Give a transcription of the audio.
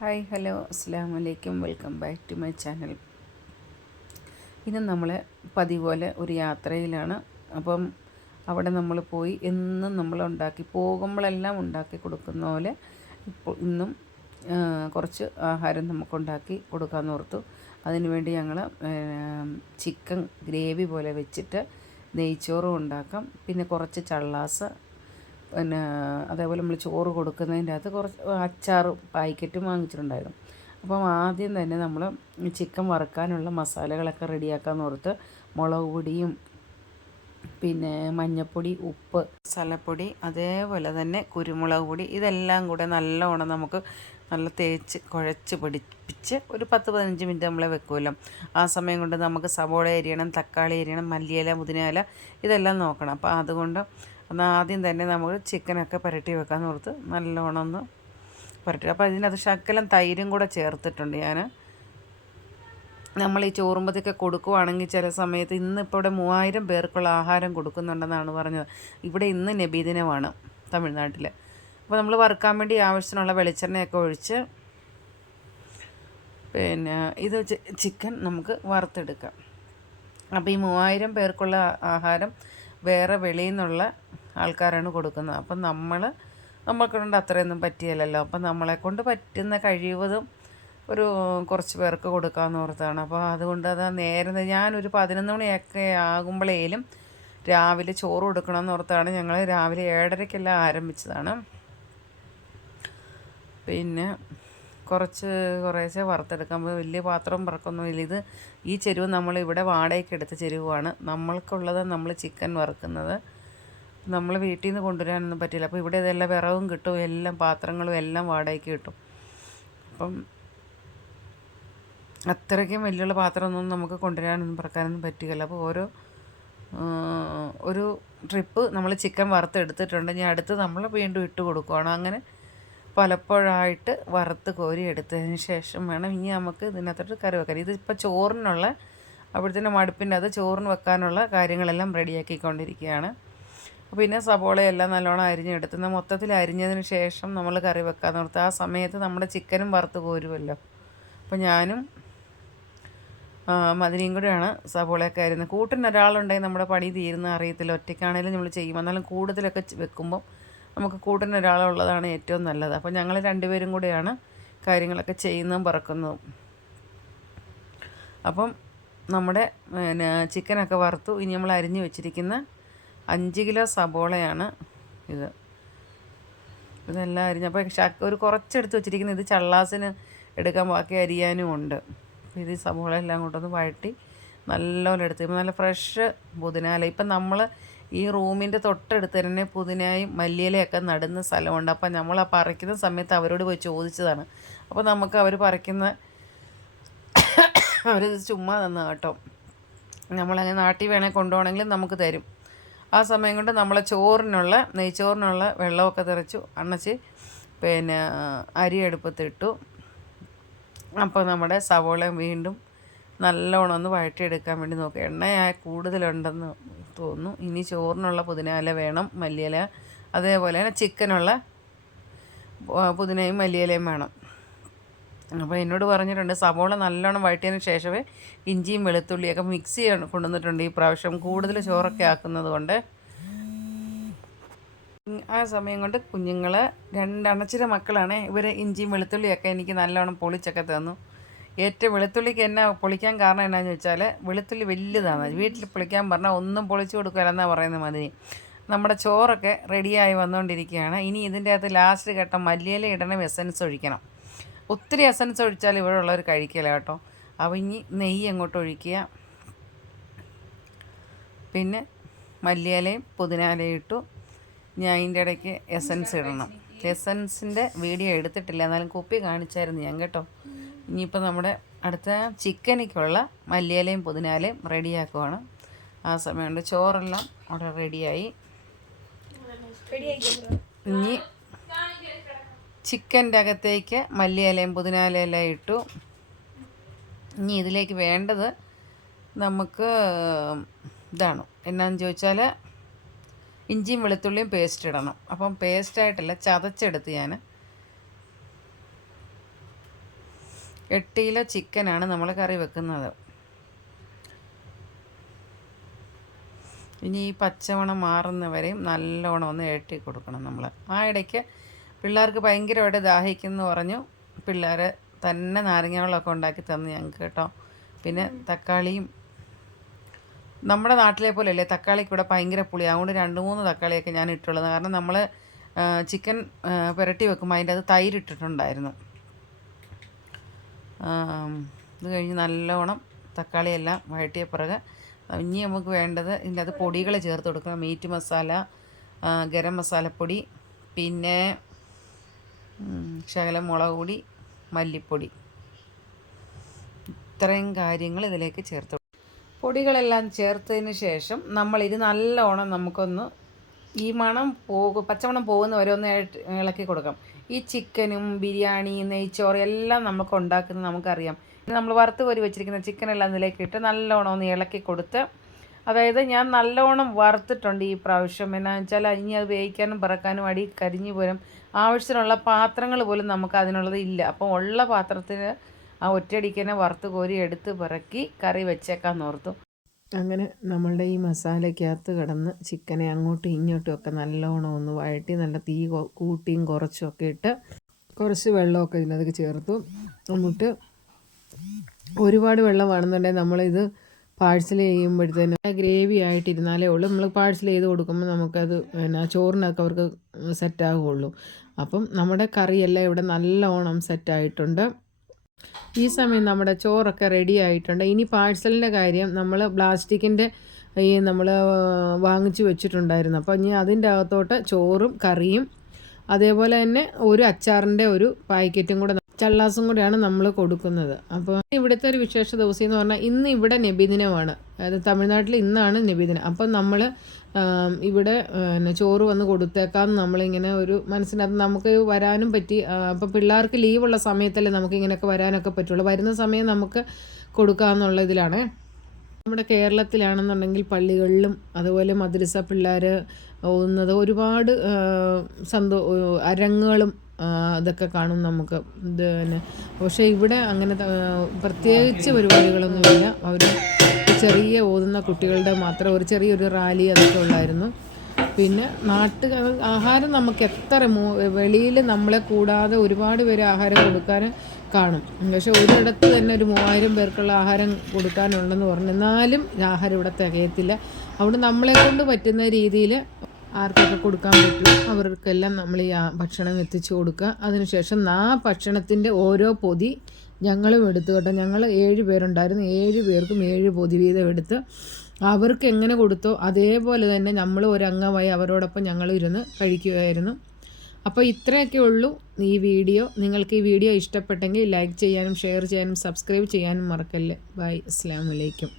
Hi hello അസ്സാം വലൈക്കും welcome back to my channel. ഇന്ന് നമ്മൾ പതിവ് പോലെ ഒരു യാത്രയിലാണ്. അപ്പം അവിടെ നമ്മൾ പോയി എന്നും നമ്മൾ ഉണ്ടാക്കി പോകുമ്പോഴെല്ലാം ഉണ്ടാക്കി കൊടുക്കുന്ന പോലെ ഇപ്പോൾ ഇന്നും കുറച്ച് ആഹാരം നമുക്കുണ്ടാക്കി കൊടുക്കാമെന്ന് ഓർത്തു. അതിനുവേണ്ടി ഞങ്ങൾ ചിക്കൻ ഗ്രേവി പോലെ വെച്ചിട്ട് നെയ്ച്ചോറും ഉണ്ടാക്കാം. പിന്നെ കുറച്ച് ചള്ളാസ്, പിന്നെ അതേപോലെ നമ്മൾ ചോറ് കൊടുക്കുന്നതിൻ്റെ അകത്ത് കുറച്ച് അച്ചാറും പാക്കറ്റും വാങ്ങിച്ചിട്ടുണ്ടായിരുന്നു. അപ്പം ആദ്യം തന്നെ നമ്മൾ ചിക്കൻ വറുക്കാനുള്ള മസാലകളൊക്കെ റെഡിയാക്കാമെന്ന് ഓർത്ത് മുളക് പൊടിയും പിന്നെ മഞ്ഞൾപ്പൊടി, ഉപ്പ്, മസാലപ്പൊടി, അതേപോലെ തന്നെ കുരുമുളക് പൊടി ഇതെല്ലാം കൂടെ നല്ലവണ്ണം നമുക്ക് നല്ല തേച്ച് കുഴച്ച് പിടിപ്പിച്ച് ഒരു 10-15 മിനിറ്റ് നമ്മളെ വെക്കുമല്ലോ. ആ സമയം കൊണ്ട് നമുക്ക് സവോള അരിയണം, തക്കാളി അരിയണം, മല്ലിയില, പുതിനയില ഇതെല്ലാം നോക്കണം. അപ്പോൾ അതുകൊണ്ട് ആദ്യം തന്നെ നമ്മൾ ചിക്കനൊക്കെ പുരട്ടി വെക്കാമെന്ന് ഓർത്ത് നല്ലോണം ഒന്ന് പുരട്ടി. അപ്പോൾ ഇതിനകത്ത് ശകലം തൈരും കൂടെ ചേർത്തിട്ടുണ്ട് ഞാൻ. നമ്മൾ ഈ ചോറുമ്പത്തേക്ക് കൊടുക്കുവാണെങ്കിൽ ചില സമയത്ത് ഇന്നിപ്പോൾ ഇവിടെ 3000 പേർക്കുള്ള ആഹാരം കൊടുക്കുന്നുണ്ടെന്നാണ് പറഞ്ഞത്. ഇവിടെ ഇന്ന് നബിദിനമാണ് തമിഴ്നാട്ടിൽ. അപ്പോൾ നമ്മൾ വറുക്കാൻ വേണ്ടി ആവശ്യത്തിനുള്ള വെളിച്ചെണ്ണയൊക്കെ ഒഴിച്ച് പിന്നെ ഇത് ചിക്കൻ നമുക്ക് വറുത്തെടുക്കാം. അപ്പോൾ ഈ 3000 പേർക്കുള്ള ആഹാരം വേറെ വെളിയിൽ നിന്നുള്ള ആൾക്കാരാണ് കൊടുക്കുന്നത്. അപ്പം നമ്മൾക്കൊണ്ട് അത്രയൊന്നും പറ്റിയല്ലോ. അപ്പം നമ്മളെക്കൊണ്ട് പറ്റുന്ന കഴിവതും ഒരു കുറച്ച് പേർക്ക് കൊടുക്കാമെന്ന് ഓർത്താണ്. അപ്പോൾ അതുകൊണ്ട് അത് നേരം ഞാനൊരു 11 മണിയൊക്കെ ആകുമ്പോഴേലും രാവിലെ ചോറ് കൊടുക്കണമെന്ന് ഓർത്താണ് ഞങ്ങൾ രാവിലെ 7:30-ക്കെല്ലാം ആരംഭിച്ചതാണ്. പിന്നെ കുറേശ്ശെ വറുത്തെടുക്കുമ്പോൾ വലിയ പാത്രം പറക്കൊന്നുമില്ല. ഈ ചെരുവ് നമ്മളിവിടെ വാടകയ്ക്ക് എടുത്ത ചെരുവാണ്. നമ്മൾക്കുള്ളത് നമ്മൾ ചിക്കൻ വറുക്കുന്നത്. നമ്മൾ വീട്ടിൽ നിന്ന് കൊണ്ടുവരാനൊന്നും പറ്റില്ല. അപ്പോൾ ഇവിടെ ഇതെല്ലാം വിറവും കിട്ടും, എല്ലാം പാത്രങ്ങളും എല്ലാം വാടകയ്ക്ക് കിട്ടും. അപ്പം അത്രയ്ക്കും വലിയുള്ള പാത്രമൊന്നും നമുക്ക് കൊണ്ടുവരാനൊന്നും പറക്കാനൊന്നും പറ്റുകയില്ല. അപ്പോൾ ഒരു ട്രിപ്പ് നമ്മൾ ചിക്കൻ വറുത്തെടുത്തിട്ടുണ്ട്. ഇനി അടുത്ത് നമ്മൾ വീണ്ടും ഇട്ട് കൊടുക്കുകയാണ്. അങ്ങനെ പലപ്പോഴായിട്ട് വറുത്ത് കോരി എടുത്തതിന് ശേഷം വേണം ഇനി നമുക്ക് ഇതിനകത്തോട്ട് കറി വെക്കാൻ. ഇതിപ്പോൾ ചോറിനുള്ള അവിടുത്തെ മടുപ്പിൻ്റെ അത് ചോറിന് വെക്കാനുള്ള കാര്യങ്ങളെല്ലാം റെഡിയാക്കിക്കൊണ്ടിരിക്കുകയാണ്. പിന്നെ സവോളയെല്ലാം നല്ലോണം അരിഞ്ഞെടുത്തുന്ന മൊത്തത്തിൽ അരിഞ്ഞതിന് ശേഷം നമ്മൾ കറി വെക്കാമെന്ന് ഓർത്ത് ആ സമയത്ത് നമ്മുടെ ചിക്കനും വറുത്ത് കോരുമല്ലോ. അപ്പോൾ ഞാനും മദിനിയും കൂടെയാണ് സവോളയൊക്കെ അരിയുന്നത്. കൂട്ടിന് ഒരാളുണ്ടെങ്കിൽ നമ്മുടെ പണി തീരുന്ന അറിയത്തില്ല. ഒറ്റയ്ക്കാണെങ്കിലും നമ്മൾ ചെയ്യും. എന്നാലും കൂടുതലൊക്കെ വെക്കുമ്പം നമുക്ക് കൂട്ടിന് ഒരാളുള്ളതാണ് ഏറ്റവും നല്ലത്. അപ്പോൾ ഞങ്ങൾ രണ്ടുപേരും കൂടെയാണ് കാര്യങ്ങളൊക്കെ ചെയ്യുന്നതും പറക്കുന്നതും. അപ്പം നമ്മുടെ പിന്നെ ചിക്കനൊക്കെ വറുത്തു. ഇനി നമ്മൾ അരിഞ്ഞ് വെച്ചിരിക്കുന്ന 5 കിലോ സവോളയാണ് ഇത്. ഇതെല്ലാം അരിഞ്ഞപ്പോൾ ഒരു കുറച്ചെടുത്ത് വെച്ചിരിക്കുന്നത് ഇത് ചള്ളാസിന് എടുക്കാൻ, ബാക്കി അരിയാനും ഉണ്ട്. അപ്പോൾ ഇത് സവോള എല്ലാം കൊണ്ടൊന്ന് വഴറ്റി നല്ലപോലെ എടുത്ത് നല്ല ഫ്രഷ് പുതിനയില. ഇപ്പം നമ്മൾ ഈ റൂമിൻ്റെ തൊട്ടടുത്ത് തന്നെ പുതിനയും മല്ലിയിലയൊക്കെ നടുന്ന സ്ഥലമുണ്ട്. അപ്പം നമ്മൾ ആ പറിക്കുന്ന സമയത്ത് അവരോട് പോയി ചോദിച്ചതാണ്. അപ്പോൾ നമുക്ക് അവർ അവരിത് ചുമ്മാ തന്നു കേട്ടോ. നമ്മളങ്ങനെ നാട്ടിൽ വേണേൽ കൊണ്ടുപോകണമെങ്കിൽ നമുക്ക് തരും. ആ സമയം കൊണ്ട് നമ്മളെ നെയ്ച്ചോറിനുള്ള വെള്ളമൊക്കെ തിളച്ചു അണച്ച് പിന്നെ അരി അടുപ്പത്തിട്ടു. അപ്പോൾ നമ്മുടെ സവോള വീണ്ടും നല്ലോണം ഒന്ന് വഴറ്റിയെടുക്കാൻ വേണ്ടി നോക്കുക. എണ്ണയായി കൂടുതലുണ്ടെന്ന് തോന്നുന്നു. ഇനി ചോറിനുള്ള പുതിനയില വേണം, മല്ലിയില, അതേപോലെ തന്നെ ചിക്കനുള്ള പുതിനയും മല്ലിയിലയും വേണം. അപ്പോൾ എന്നോട് പറഞ്ഞിട്ടുണ്ട് സവോള നല്ലോണം വഴറ്റിയതിന് ശേഷമേ ഇഞ്ചിയും വെളുത്തുള്ളിയൊക്കെ മിക്സ് കൊണ്ടുവന്നിട്ടുണ്ട്. ഈ പ്രാവശ്യം കൂടുതൽ ചോറൊക്കെ ആക്കുന്നത് കൊണ്ട് ആ സമയം കൊണ്ട് കുഞ്ഞുങ്ങൾ 2 അണച്ചിര മക്കളാണ്. ഇവർ ഇഞ്ചിയും വെളുത്തുള്ളിയൊക്കെ എനിക്ക് നല്ലോണം പൊളിച്ചൊക്കെ തന്നു. ഏറ്റവും വെളുത്തുള്ളിക്ക് എന്നാ പൊളിക്കാൻ കാരണം എന്നാന്ന് വെച്ചാൽ വെളുത്തുള്ളി വലുതാണ്. വീട്ടിൽ പൊളിക്കാൻ പറഞ്ഞാൽ ഒന്നും പൊളിച്ചു കൊടുക്കില്ലെന്നാണ് പറയുന്നത് മതി. നമ്മുടെ ചോറൊക്കെ റെഡിയായി വന്നുകൊണ്ടിരിക്കുകയാണ്. ഇനി ഇതിൻ്റെ അകത്ത് ലാസ്റ്റ് ഘട്ടം മല്ലിയില ഇടണം, എസൻസ് ഒഴിക്കണം. ഒത്തിരി എസൻസ് ഒഴിച്ചാൽ ഇവിടെ ഉള്ളവർ കഴിക്കില്ല കേട്ടോ. അപ്പോൾ ഇനി നെയ്യ് അങ്ങോട്ട് ഒഴിക്കുക. പിന്നെ മല്ലിയിലയും പുതിനയിലയും ഇട്ടു. ഞാൻ അതിൻ്റെ ഇടയ്ക്ക് എസൻസ് ഇടണം. എസൻസിൻ്റെ വീഡിയോ എടുത്തിട്ടില്ല, എന്നാലും കുപ്പി കാണിച്ചായിരുന്നു ഞാൻ കേട്ടോ. ഇനിയിപ്പോൾ നമ്മുടെ അടുത്ത ചിക്കനിക്കുള്ള മല്ലിയിലയും പുതിനയിലയും റെഡിയാക്കുവാണ്. ആ സമയം കൊണ്ട് ചോറെല്ലാം അവിടെ റെഡിയായി. ഇനി ചിക്കൻ്റെ അകത്തേക്ക് മല്ലിയിലയും പുതിനയിലയെല്ലാം ഇട്ടു. ഇനി ഇതിലേക്ക് വേണ്ടത് നമുക്ക് ഇതാണ് എന്നാന്ന് ചോദിച്ചാൽ ഇഞ്ചിയും വെളുത്തുള്ളിയും പേസ്റ്റ് ഇടണം. അപ്പം പേസ്റ്റായിട്ടല്ല, ചതച്ചെടുത്ത് ഞാൻ 8 കിലോ ചിക്കനാണ് നമ്മൾ കറി വെക്കുന്നത്. ഇനി ഈ പച്ചമണം മാറുന്നവരെയും നല്ലോണം ഒന്ന് ഇഴറ്റി കൊടുക്കണം നമ്മൾ. ആ ഇടയ്ക്ക് പിള്ളേർക്ക് ഭയങ്കരമായിട്ട് ദാഹിക്കുമെന്ന് പറഞ്ഞു പിള്ളേർ തന്നെ നാരങ്ങ വെള്ളമൊക്കെ ഉണ്ടാക്കി തന്നു ഞങ്ങൾക്ക് കേട്ടോ. പിന്നെ തക്കാളിയും നമ്മുടെ നാട്ടിലെ പോലെയല്ലേ, തക്കാളിക്ക് ഇവിടെ ഭയങ്കര പുളി. അതുകൊണ്ട് 2-3 തക്കാളിയൊക്കെ ഞാൻ ഇട്ടുള്ളത്. കാരണം നമ്മൾ ചിക്കൻ പുരട്ടി വെക്കുമ്പോൾ അതിൻ്റെ അത് തൈര് ഇട്ടിട്ടുണ്ടായിരുന്നു. ഇത് കഴിഞ്ഞ് നല്ലോണം തക്കാളിയെല്ലാം വഴറ്റിയ പിറകെ ഇനി നമുക്ക് വേണ്ടത് ഇതിൻ്റെ അത് പൊടികൾ ചേർത്ത് കൊടുക്കണം. മീറ്റ് മസാല, ഗരം മസാലപ്പൊടി, പിന്നെ ശകലം മുളക് പൊടി, മല്ലിപ്പൊടി, ഇത്രയും കാര്യങ്ങൾ ഇതിലേക്ക് ചേർത്ത് പൊടികളെല്ലാം ചേർത്തതിന് ശേഷം നമ്മളിത് നല്ലോണം നമുക്കൊന്ന് ഈ മണം പച്ചമണം പോകുന്ന വരെ ഒന്ന് ഇളക്കി കൊടുക്കാം. ഈ ചിക്കനും ബിരിയാണി, നെയ്ച്ചോറ് എല്ലാം നമുക്ക് ഉണ്ടാക്കുന്നത് നമുക്കറിയാം. നമ്മൾ വറുത്ത് കോരി വെച്ചിരിക്കുന്ന ചിക്കനെല്ലാം ഇതിലേക്ക് ഇട്ട് നല്ലോണം ഒന്ന് ഇളക്കി കൊടുത്ത്, അതായത് ഞാൻ നല്ലോണം വറുത്തിട്ടുണ്ട് ഈ പ്രാവശ്യം. എന്നാന്ന് വെച്ചാൽ ഇനി അത് വേവിക്കാനും പറക്കാനും അടി കരിഞ്ഞു പോരും. ആവശ്യത്തിനുള്ള പാത്രങ്ങൾ പോലും നമുക്ക് അതിനുള്ളത് ഇല്ല. അപ്പോൾ ഉള്ള പാത്രത്തിൽ ആ ഒറ്റയടിക്കന്നെ വറുത്ത് കോരി എടുത്ത് പിറക്കി കറി വെച്ചേക്കാന്ന് ഓർത്തു. അങ്ങനെ നമ്മളുടെ ഈ മസാലയ്ക്കകത്ത് കിടന്ന് ചിക്കനെ അങ്ങോട്ടും ഇങ്ങോട്ടും ഒക്കെ നല്ലോണം ഒന്ന് വഴറ്റി നല്ല തീ കൂട്ടിയും കുറച്ചുമൊക്കെ ഇട്ട് കുറച്ച് വെള്ളമൊക്കെ ഇതിനകത്ത് ചേർത്തു. എന്നിട്ട് ഒരുപാട് വെള്ളം വേണമെന്നുണ്ടെങ്കിൽ നമ്മളിത് പാഴ്സൽ ചെയ്യുമ്പോഴത്തേനും ഗ്രേവി ആയിട്ടിരുന്നാലേ ഉള്ളൂ. നമ്മൾ പാഴ്സൽ ചെയ്ത് കൊടുക്കുമ്പോൾ നമുക്കത് ചോറിനൊക്കെ അവർക്ക് സെറ്റാകുള്ളൂ. അപ്പം നമ്മുടെ കറിയെല്ലാം ഇവിടെ നല്ലോണം സെറ്റായിട്ടുണ്ട്. ഈ സമയം നമ്മുടെ ചോറൊക്കെ റെഡി ആയിട്ടുണ്ട്. ഇനി പാഴ്സലിൻ്റെ കാര്യം, നമ്മൾ പ്ലാസ്റ്റിക്കിൻ്റെ നമ്മൾ വാങ്ങിച്ച് വെച്ചിട്ടുണ്ടായിരുന്നു. അപ്പോൾ ഇനി അതിൻ്റെ അകത്തോട്ട് ചോറും കറിയും അതേപോലെ തന്നെ ഒരു അച്ചാറിൻ്റെ ഒരു പാക്കറ്റും കൂടെ ചള്ളാസും കൂടെയാണ് നമ്മൾ കൊടുക്കുന്നത്. അപ്പോൾ ഇവിടുത്തെ ഒരു വിശേഷ ദിവസം എന്ന് പറഞ്ഞാൽ ഇന്ന് ഇവിടെ നബിദിനമാണ്. അതായത് തമിഴ്നാട്ടിൽ ഇന്നാണ് നബിദിനം. അപ്പം നമ്മൾ ഇവിടെ ചോറ് വന്ന് കൊടുത്തേക്കാമെന്ന് നമ്മളിങ്ങനെ ഒരു മനസ്സിനകത്ത് നമുക്ക് വരാനും പറ്റി. അപ്പോൾ പിള്ളേർക്ക് ലീവുള്ള സമയത്തല്ലേ നമുക്കിങ്ങനെയൊക്കെ വരാനൊക്കെ പറ്റുള്ളൂ. വരുന്ന സമയം നമുക്ക് കൊടുക്കാമെന്നുള്ള ഇതിലാണ്. നമ്മുടെ കേരളത്തിലാണെന്നുണ്ടെങ്കിൽ പള്ളികളിലും അതുപോലെ മദ്രസ പിള്ളേർ ഓതുന്നത് ഒരുപാട് അരങ്ങുകളും ഇതൊക്കെ കാണും നമുക്ക്. ഇത് തന്നെ പക്ഷേ ഇവിടെ അങ്ങനെ പ്രത്യേകിച്ച് പരിപാടികളൊന്നുമില്ല. അവർ ചെറിയ ഓതുന്ന കുട്ടികളുടെ മാത്രം ഒരു ചെറിയൊരു റാലി അതൊക്കെ ഉള്ളായിരുന്നു. പിന്നെ ആഹാരം നമുക്ക് എത്ര വെളിയിൽ നമ്മളെ കൂടാതെ ഒരുപാട് പേര് ആഹാരം കൊടുക്കാൻ കാണും. പക്ഷെ ഒരിടത്ത് തന്നെ ഒരു 3000 പേർക്കുള്ള ആഹാരം കൊടുക്കാനുണ്ടെന്ന് പറഞ്ഞു. എന്നാലും ആഹാരം ഇവിടെ തികയത്തില്ല. അതുകൊണ്ട് നമ്മളെ കൊണ്ട് പറ്റുന്ന രീതിയിൽ ആർക്കൊക്കെ കൊടുക്കാൻ പറ്റും അവർക്കെല്ലാം നമ്മൾ ഈ ഭക്ഷണം എത്തിച്ചു കൊടുക്കുക. അതിനുശേഷം ആ ഭക്ഷണത്തിൻ്റെ ഓരോ പൊതി ഞങ്ങളും എടുത്തു കേട്ടോ. ഞങ്ങൾ 7 പേരുണ്ടായിരുന്നു. 7 പേർക്കും 7 പൊതി വീതം എടുത്ത് അവർക്ക് എങ്ങനെ കൊടുത്തോ അതേപോലെ തന്നെ നമ്മൾ ഒരംഗമായി അവരോടൊപ്പം ഞങ്ങൾ ഇരുന്ന് കഴിക്കുകയായിരുന്നു. അപ്പോൾ ഇത്രയൊക്കെ ഉള്ളൂ ഈ വീഡിയോ. നിങ്ങൾക്ക് ഈ വീഡിയോ ഇഷ്ടപ്പെട്ടെങ്കിൽ ലൈക്ക് ചെയ്യാനും ഷെയർ ചെയ്യാനും സബ്സ്ക്രൈബ് ചെയ്യാനും മറക്കല്ലേ. ബൈ. അസ്സലാമു അലൈക്കും.